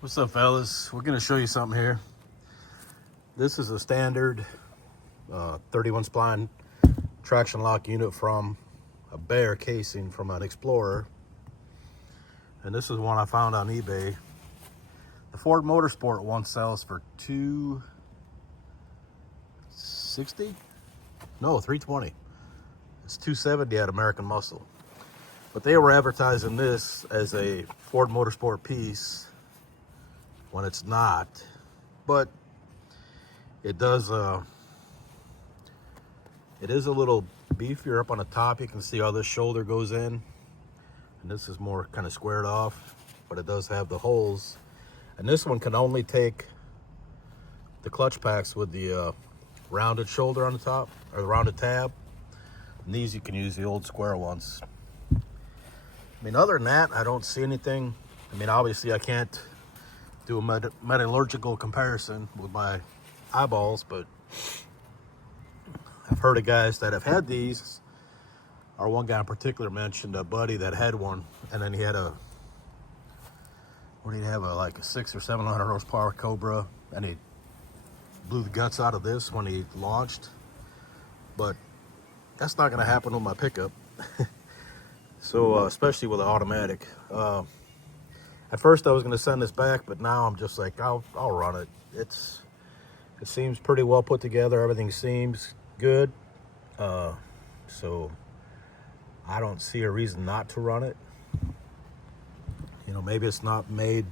What's up, fellas? We're gonna show you something here. This is a standard 31 spline traction lock unit from a Bear casing from an Explorer, and this is one I found on eBay. The Ford Motorsport one sells for $260? No, $320. It's $270 at American Muscle, but they were advertising this as a Ford Motorsport piece when it's not. But it does it is a little beefier up on the top. You can see how this shoulder goes in, and this is more kind of squared off, but it does have the holes. And this one can only take the clutch packs with the rounded shoulder on the top, or the rounded tab, and these you can use the old square ones. I mean, other than that, I don't see anything. I mean, obviously I can't do a metallurgical comparison with my eyeballs, but I've heard of guys that have had these, or one guy in particular mentioned a buddy that had one, and then he had a, what did he have, like a 600 or 700 horsepower Cobra, and he blew the guts out of this when he launched. But that's not going to happen with my pickup. So especially with an automatic. At first I was going to send this back, but now I'm just like, I'll run it. It seems pretty well put together. Everything seems good. So I don't see a reason not to run it. You know, maybe it's not made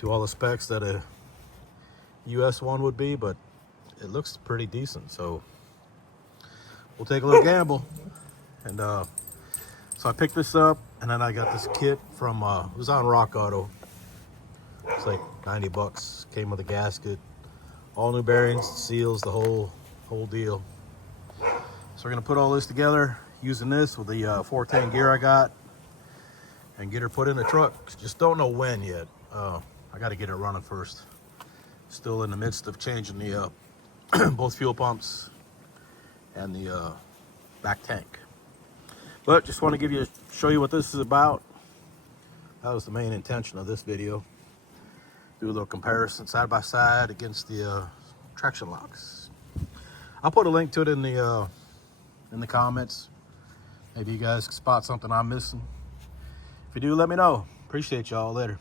to all the specs that a US one would be, but it looks pretty decent. So we'll take a little gamble. And so I picked this up, and then I got this kit from, it was on Rock Auto. It's like 90 bucks. Came with a gasket, all new bearings, seals, the whole deal. So we're gonna put all this together using this with the 410 gear I got, and get her put in the truck. Just don't know when yet. I gotta get it running first. Still in the midst of changing the both fuel pumps and the back tank. But just want to show you what this is about. That was the main intention of this video. Do a little comparison side by side against the traction locks. I'll put a link to it in the comments. Maybe you guys can spot something I'm missing. If you do, let me know. Appreciate y'all. Later.